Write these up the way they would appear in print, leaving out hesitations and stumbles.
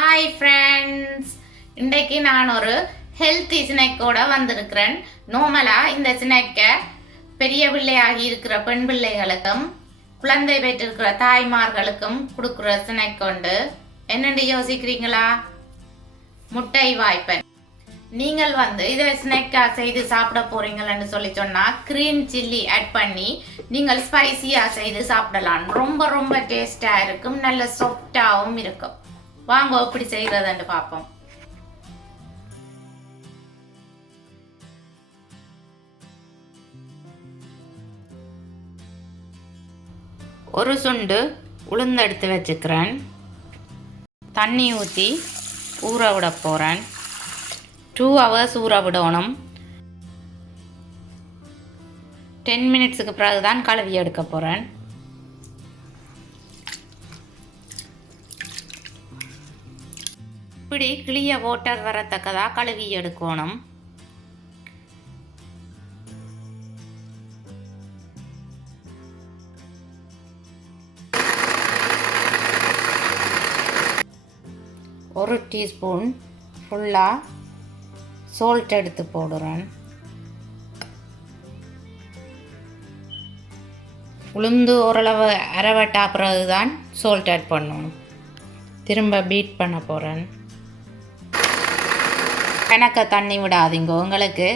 Hi friends, இன்றைக்கு நான் ஒரு ஹெல்த்தி ஸ்நாக்கோட வந்திருக்கிறேன். நார்மலாக இந்த ஸ்நாக்கை பெரிய பிள்ளையாகி இருக்கிற பெண் பிள்ளைகளுக்கும் குழந்தை பெற்றிருக்கிற தாய்மார்களுக்கும் கொடுக்குற ஸ்நாக் கொண்டு என்னென்று யோசிக்கிறீங்களா? முட்டை வாய்ப்பன். நீங்கள் இதை ஸ்நாக்காக செய்து சாப்பிட போறீங்கன்னு சொல்லி சொன்னால் கிரீன் சில்லி ஆட் பண்ணி நீங்கள் ஸ்பைசியாக செய்து சாப்பிடலாம். ரொம்ப ரொம்ப டேஸ்டாக இருக்கும், நல்ல சாஃப்டாகவும் இருக்கும். வாங்க எப்படி செய்யறதுன்னு பார்ப்போம். ஒரு சுண்டு உளுந்து எடுத்து வச்சுக்கிறேன். தண்ணி ஊற்றி ஊற விட போகிறேன். 2 hours ஊற விடணும். 10 minutesக்கு பிறகு தான் கழுவி எடுக்க போகிறேன். இப்படி கிளிய வாட்டர் வரத்தக்கதாக கழுவி எடுக்கணும். ஒரு டீஸ்பூன் ஃபுல்லாக சால்ட் எடுத்து போடுறேன். உளுந்து ஓரளவு அரைவட்டா பிறகு தான் சால்ட் ஆட் பண்ணணும். திரும்ப பீட் பண்ண போகிறேன். கணக்க தண்ணி விடாதீங்க, உங்களுக்கு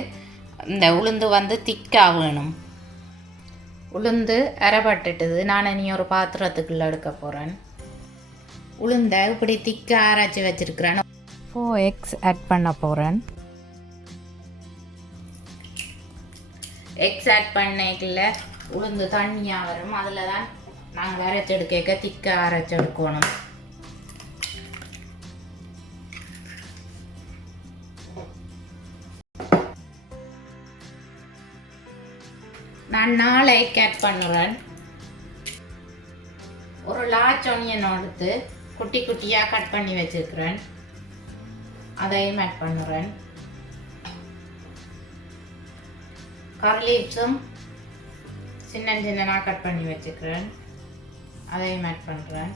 இந்த உளுந்து திக்காக வேணும். உளுந்து அரைப்பட்டுட்டுது. நான் இனி ஒரு பாத்திரத்துக்குள்ளே எடுக்க போகிறேன். உளுந்தை இப்படி திக்காக அரைச்சி வச்சுருக்கிறேன். 4 eggs ஆட் பண்ண போகிறேன். எக்ஸ் ஆட் பண்ணிக்கல உளுந்து தண்ணியாக வரும். அதில் தான் நாங்கள் அரைச்செடுக்க திக்காக அரைச்செடுக்கணும். நான் 4 egg ஆட் பண்ணுறேன். ஒரு லார்ஜ் ஆனியன் எடுத்து குட்டி குட்டியாக கட் பண்ணி வச்சுருக்கிறேன். அதையும் ஆட் பண்ணுறேன். கர்ரி லீவ்ஸும் சின்ன சின்னதாக கட் பண்ணி வச்சுக்கிறேன். அதையும் ஆட் பண்ணுறேன்.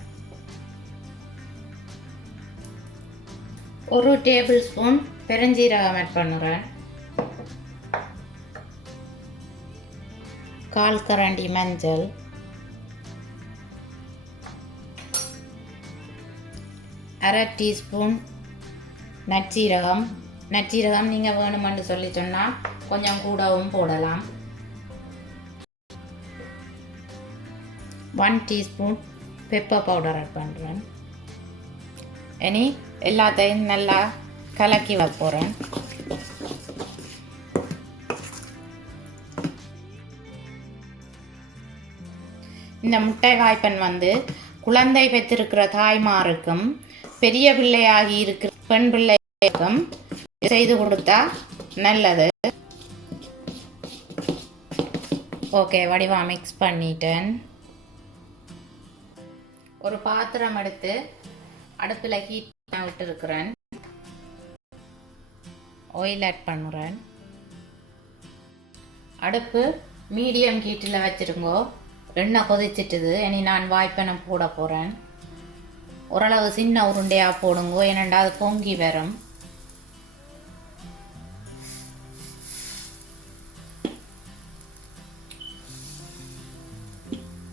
ஒரு டேபிள் ஸ்பூன் பெருஞ்சீரகம் ஆட் பண்ணுறேன். 1/4 கரண்டி மஞ்சள், 1/2 டீஸ்பூன் நச்சீரகம். நச்சீரகம் நீங்கள் வேணுமென்று சொல்லி சொன்னால் கொஞ்சம் கூடவும் போடலாம். 1 டீஸ்பூன் பெப்பர் பவுடர் ஆட் பண்ணுறேன். இனி எல்லாத்தையும் நல்லா கலக்கி வைப்போகிறேன். இந்த முட்டை வாய்ப்பன் குழந்தை பெற்றிருக்கிற தாய்மாருக்கும் பெரிய பிள்ளையாகி இருக்கிற பெண் பிள்ளைக்கும் செய்து கொடுத்தா நல்லது. ஓகே, வடிவா மிக்ஸ் பண்ணிட்டேன். ஒரு பாத்திரம் எடுத்து அடுப்பில் ஹீட் விட்டுருக்கிறேன். ஆயில் ஆட் பண்ணுறேன். அடுப்பு மீடியம் ஹீட்டில் வச்சுருங்கோ. எண்ணெய் கொதிச்சிட்டுது. இனி நான் வாய்ப்பனை போட போகிறேன். ஓரளவு சின்ன உருண்டையாக போடுங்கோ, ஏனெண்டா அது பொங்கி வரும்.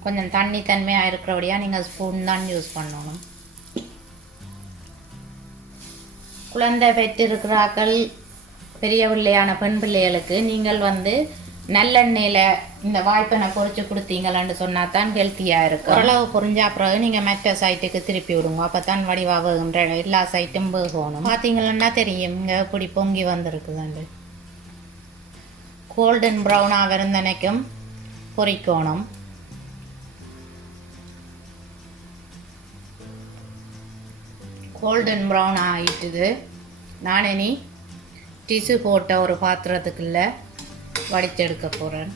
கொஞ்சம் தண்ணி தன்மையாக இருக்கிறபடியாக நீங்கள் ஸ்பூன் தான் யூஸ் பண்ணணும். குழந்தை பெற்றிருக்கிறார்கள் பெரிய பிள்ளையான பெண் பிள்ளைகளுக்கு நீங்கள் நல்லெண்ணெயில் இந்த வாய்ப்பனை பொறிச்சு கொடுத்தீங்களான்னு சொன்னால் தான் ஹெல்த்தியாக இருக்கும். ஓரளவு பொறிஞ்சா பிறகு நீங்கள் மற்ற சைட்டுக்கு திருப்பி விடுங்க. அப்போ தான் வடிவாகுன்ற எல்லா சைட்டும் வேகணும். பார்த்தீங்கன்னா தெரியும் இங்கே இப்படி பொங்கி வந்திருக்குதுண்டு. கோல்டன் ப்ரௌனாக விருந்தனைக்கும் பொறிக்கணும். Golden brown ஆகிட்டுது. நான் இனி டிஷ்யூ போட்ட ஒரு பாத்திரத்துக்குள்ள வடிச்செடுக்க போகிறேன்.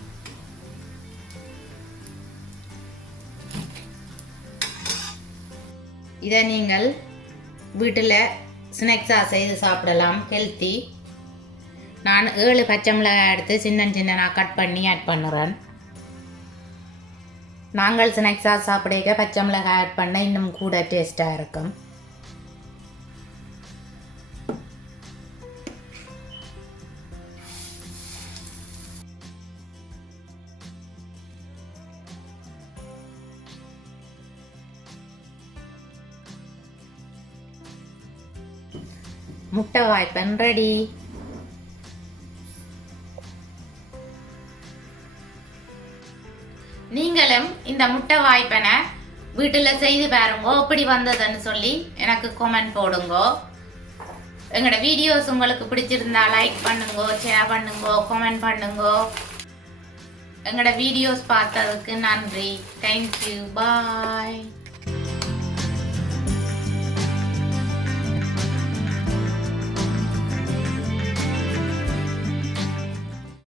இதை நீங்கள் வீட்டில் ஸ்நாக்ஸாக செய்து சாப்பிடலாம், ஹெல்த்தி. நான் 7 பச்சை மிளகாய் எடுத்து சின்ன சின்னதாக கட் பண்ணி ஆட் பண்ணுறேன். நாங்கள் ஸ்நாக்ஸாக சாப்பிட பச்சை மிளகாய் ஆட் பண்ண இன்னும் கூட டேஸ்ட்டாக இருக்கும். முட்டை வாய்ப்பன் ரெடி. நீங்களும் இந்த முட்டை வாய்ப்பனை வீட்டில் செய்து பாருங்கோ, எப்படி வந்ததுன்னு சொல்லி எனக்கு கமெண்ட் போடுங்கோ. எங்களோட வீடியோஸ் உங்களுக்கு பிடிச்சிருந்தா லைக் பண்ணுங்கோ, ஷேர் பண்ணுங்கோ, கமெண்ட் பண்ணுங்கோ. எங்களோட வீடியோஸ் பார்த்ததுக்கு நன்றி. தேங்க்யூ. பாய்.